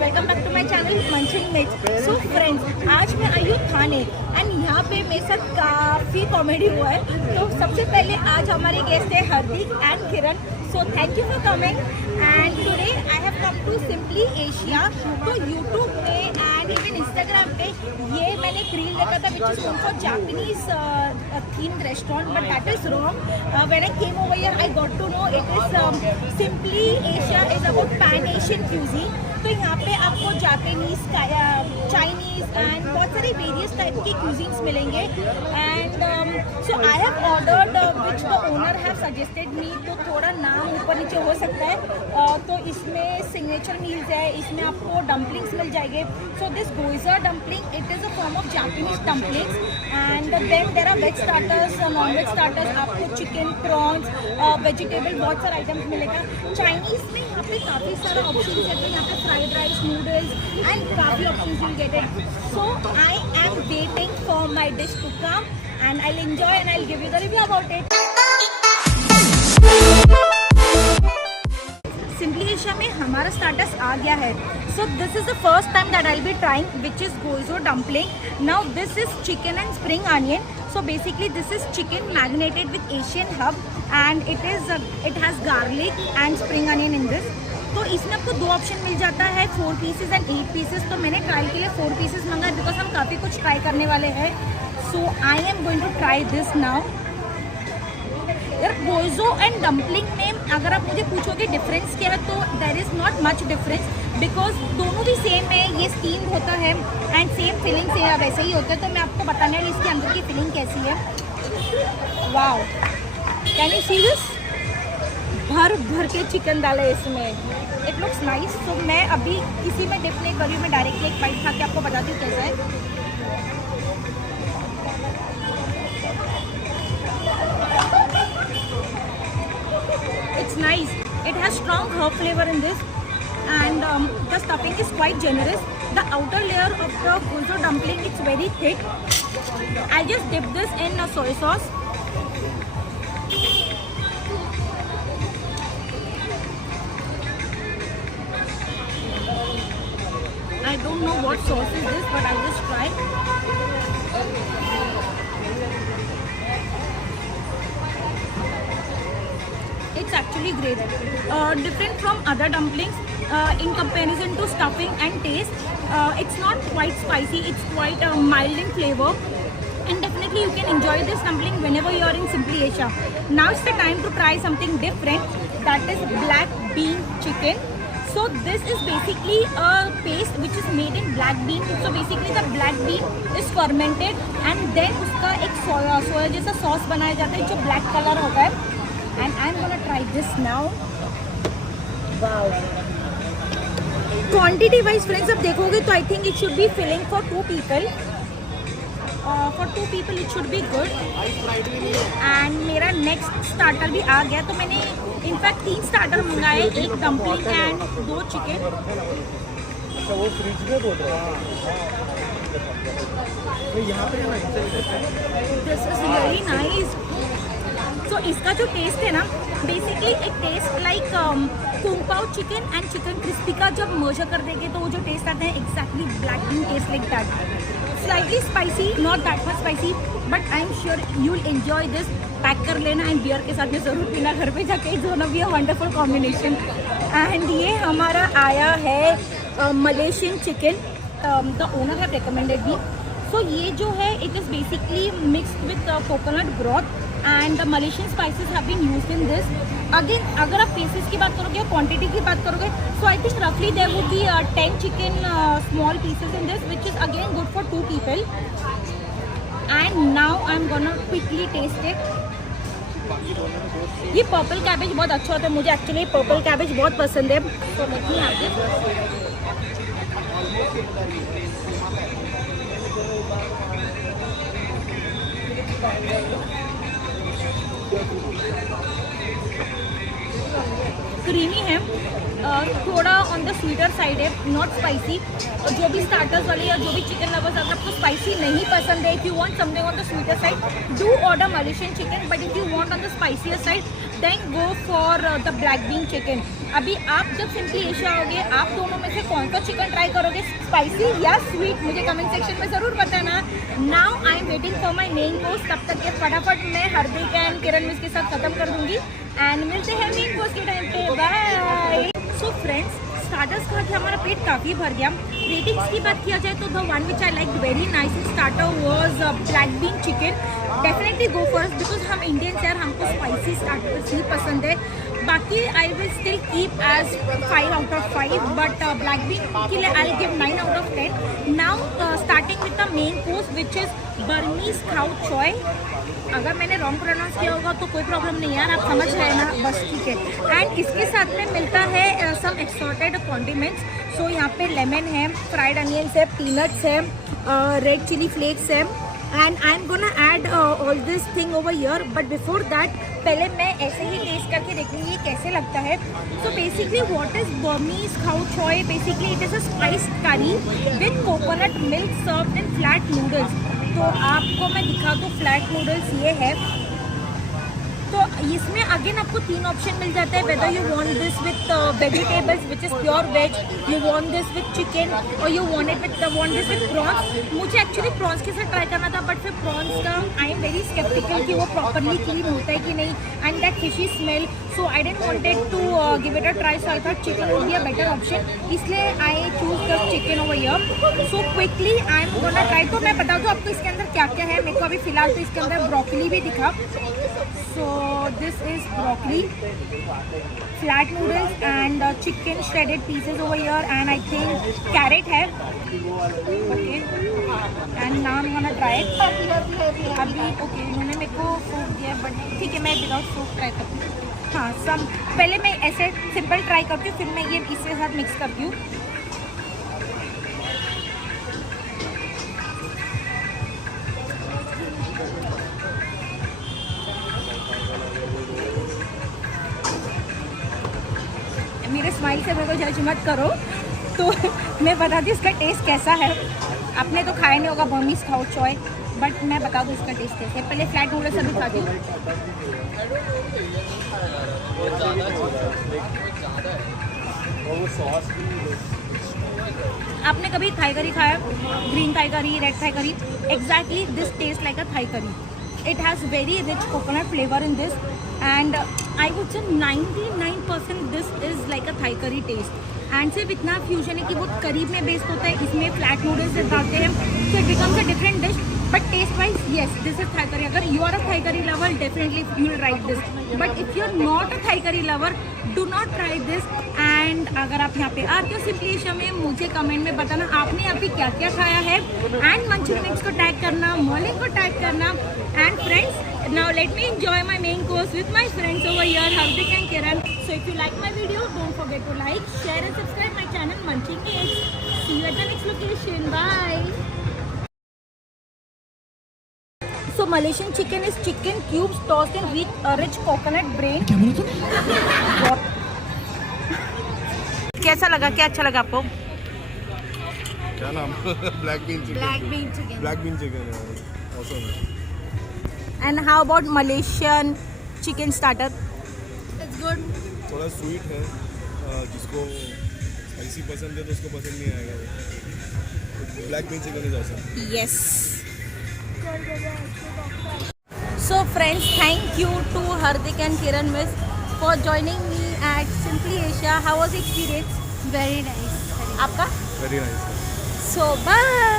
Welcome back to my channel munching mitts. So friends, आज मैं आई हूँ थाने एंड यहाँ पे मेरे साथ काफ़ी कॉमेडी हुआ है। तो सबसे पहले आज हमारे गेस्ट है Hardik and Kiran. So thank you for coming and today I have come to Simply Asia. तो यूट्यूब पे एंड इवन इंस्टाग्राम पे ये मैंने एक रील देखा था which is for Japanese themed restaurant, but that is wrong. When I came over here, I got to know it is Simply Asia is about Pan Asian cuisine. तो यहाँ पे आपको जापानीज, चाइनीज एंड बहुत सारे various type के cuisines मिलेंगे। And so I have ordered which the owner have suggested me. तो थोड़ा नाम ऊपर नीचे हो सकता है। तो इसमें सिग्नेचर मील्स है, इसमें आपको डम्पलिंग्स मिल जाएंगे। सो दिस गोइजर dumpling it is a form of Japanese dumplings and then there are veg starters, non veg starters, आपको चिकन, प्रॉन्स, वेजिटेबल बहुत सारे आइटम्स मिलेगा। चाइनीज़ में यहाँ पे काफ़ी सारे ऑप्शन है। तो यहाँ पे फ्राइड राइस, नूडल्स एंड काफ़ी options will get it. So I am waiting for my dish to come and I will enjoy and I will give you the review about it. Simply Asia में हमारा starters आ गया है। So this is the first time that I will be trying which is gyoza dumpling. Now this is chicken and spring onion. So basically this is chicken marinated with Asian hub and it has garlic and spring onion in this. तो इसमें आपको दो option मिल जाता है, 4 pieces and 8 pieces. तो मैंने trial के लिए 4 पीसेस मंगाए बिकॉज हम काफ़ी कुछ ट्राई करने वाले हैं। So I am going to try this now. यार गोइजो एंड डम्पलिंग में अगर आप मुझे पूछोगे डिफरेंस क्या है तो there is not much difference because दोनों भी सेम है। ये स्टीम होता है एंड सेम फिलिंग से वैसे ही होता है। तो मैं आपको बताने वाली इसके अंदर की फिलिंग कैसी है। Wow, can you see this? भर भर के चिकन डाला है इसमें। It looks nice. तो मैं अभी किसी में डिप नहीं कर रही हूँ, मैं डायरेक्टली एक बाइट खा के आपको बताती हूँ कैसा है। It's nice. It has strong herb flavor in this, and the stuffing is quite generous. The outer layer of the goizo dumpling it's very thick. I just dip this in soy sauce. I don't know what sauce is this, but I'll just try. It's actually great. Different from other dumplings in comparison to stuffing and taste. It's not quite spicy. It's quite mild in flavor. And definitely you can enjoy this dumpling whenever you are in Simply Asia. Now it's the time to try something different. That is black bean chicken. So this is basically a paste which is made in black bean. So basically the black bean is fermented and then उसका एक सोया जैसा sauce बनाया जाता है जो black colour होता है। And I'm gonna try this now. Wow. Quantity wise friends अब देखोगे तो I think it should be filling for 2 people. For 2 people it should be good. And मेरा next starter भी आ गया। तो मैंने इनफैक्ट 3 स्टार्टर मंगाए, 1 डम्पलिंग एंड 2 चिकन। वो फ्रिज में बोल रहा है तो यहाँ पे दिस इज वेरी नाइस। सो इसका जो टेस्ट है ना basically it taste like kung पाओ चिकन एंड चिकन क्रिस्पी का जब मर्ज कर देंगे तो वो जो टेस्ट आता है exactly black bean taste like that. Slightly spicy, not that much spicy, but I am sure you will enjoy this. Pack कर लेना एंड बियर के साथ में ज़रूर पीना घर पे जाके। It's gonna be a wonderful combination. And ये हमारा आया है Malaysian chicken. The owner have recommended me. So ये जो है it is basically mixed with coconut broth and the Malaysian spices have been used in this. Again अगर आप pieces की बात करोगे, क्वांटिटी की बात करोगे, so I think roughly there would be 10 chicken small pieces in this, which is again good for 2 people. And now I'm gonna quickly taste it. ये purple cabbage बहुत अच्छा होता है, मुझे एक्चुअली पर्पल कैबेज बहुत पसंद है। So let me have this. Creamy है, थोड़ा ऑन द स्वीटर साइड है, नॉट स्पाइसी। और जो भी स्टार्टर्स वाले या जो भी चिकन लवर्स अगर आपको स्पाइसी नहीं पसंद है, if you want something on the sweeter side do order Malaysian chicken, but if you want on the spicier side then go for the black bean chicken. अभी आप जब सिंपली एशिया आओगे, आप दोनों में से कौन सा चिकन ट्राई करोगे, स्पाइसी या स्वीट? मुझे कमेंट सेक्शन में ज़रूर बताना। Now I am waiting for my main course. तब तक के फटाफट मैं हार्दिक एंड किरण मिस के साथ ख़त्म कर दूँगी एंड मिलते हैं मेन कोर्स के टाइम पे। बाय। सो फ्रेंड्स, स्टार्टर्स खा के हमारा पेट काफ़ी भर गया। रेटिंग्स की बात किया जाए तो the one which I like very nice starter was black bean chicken. Definitely go for because हम इंडियंस हैं, हमको स्पाइसी स्टार्टर्स ही पसंद है। बाकी I will still keep as 5 out of 5, but black bean के लिए I give 9 out of 10। Now starting with the main course which is Burmese khow suey. अगर मैंने रॉन्ग प्रोनाउंस किया होगा तो कोई प्रॉब्लम नहीं यार, आप समझ रहे हैं ना, बस ठीक है। एंड इसके साथ में मिलता है सम एक्सॉर्टेड कॉन्डिमेंट्स। सो यहाँ पे लेमन है, फ्राइड अनियंस है, पीनट्स है, रेड चिली फ्लेक्स है and I am gonna add all this thing over here. But before that पहले मैं ऐसे ही टेस्ट करके देखूँगी ये कैसे लगता है। So basically what is Burmese khow suey? Basically it is a spiced curry with coconut milk served in flat noodles. तो आपको मैं दिखा दूँ, फ्लैट नूडल्स ये है। तो इसमें अगेन आपको 3 ऑप्शन मिल जाता है, whether you want this with vegetables which is pure veg, you want this with chicken और you want this with prawns. मुझे एक्चुअली प्रॉन्स के साथ ट्राई करना था, बट फिर प्रॉन्स का आई एम वेरी स्केप्टिकल कि वो प्रॉपरली क्लीन होता है कि नहीं and that fishy smell. So I didn't wanted to give it a try, so I thought chicken would be a better option, इसलिए I choose the chicken over here. So quickly I am gonna try. तो मैं बता दूँ आपको इसके अंदर क्या क्या है। मेरे को अभी फिलहाल तो इसके अंदर ब्रोकली भी दिखा। So this is broccoli, flat noodles and chicken shredded pieces over here and I think carrot है, okay, and now I'm gonna try it. अभी okay इन्होंने मेरे को फ्रूट दिया बट ठीक है, मैं विदाउट फ्रूट ट्राई करती हूँ। हाँ, सब पहले मैं ऐसे सिंपल ट्राई करती हूँ, फिर मैं ये इसके साथ मिक्स करती हूँ। मेरे स्माइल से मेरे को जज मत करो, तो मैं बताती हूँ इसका टेस्ट कैसा है। आपने तो खाया नहीं होगा बर्मीज खाउ चॉय, बट मैं बता दूँ इसका टेस्ट कैसे है। पहले फ्लैट नूडल्स अभी खाती हूँ। आपने कभी थाई करी खाया? Green Thai curry, red Thai curry? Exactly this taste like a Thai curry. It has very rich coconut flavor in this and I would say 99% this is like a Thai curry taste. And सिर्फ इतना fusion है कि वो करीब में based होता है, इसमें फ्लैट नूडल्स डालते हैं, so it becomes a different dish. But taste wise, yes, this is Thai curry. अगर you are a Thai curry lover, definitely you will like this. But if you are not a Thai curry lover, do not try this. And अगर आप यहाँ पे आते हो simply Asia में, मुझे comment में बताना आपने यहाँ पे क्या क्या खाया है एंड मंचूरियन मिक्स को टैग करना, मॉलिंग को टैग करना। And friends, now let me enjoy my main course with my friends over here, Hardik and Kiran. So if you like my video, don't forget to like, share and subscribe my channel Munching Eggs. See you at the next location. Bye. So Malaysian chicken is chicken cubes tossed in rich coconut brain. What? कैसा लगा? क्या अच्छा लगा आपको? क्या नाम? Black bean chicken. Black bean chicken. Black bean chicken है, awesome। And how about Malaysian chicken starter? It's good. थोड़ा स्वीट है, जिसको स्पाइसी पसंद है तो उसको पसंद नहीं आएगा वो। Black bean chicken is awesome. Yes. So friends, thank you to Hardik and Kiran Miss for joining me at Simply Asia. How was the experience? Very nice. आपका? Very nice. So bye.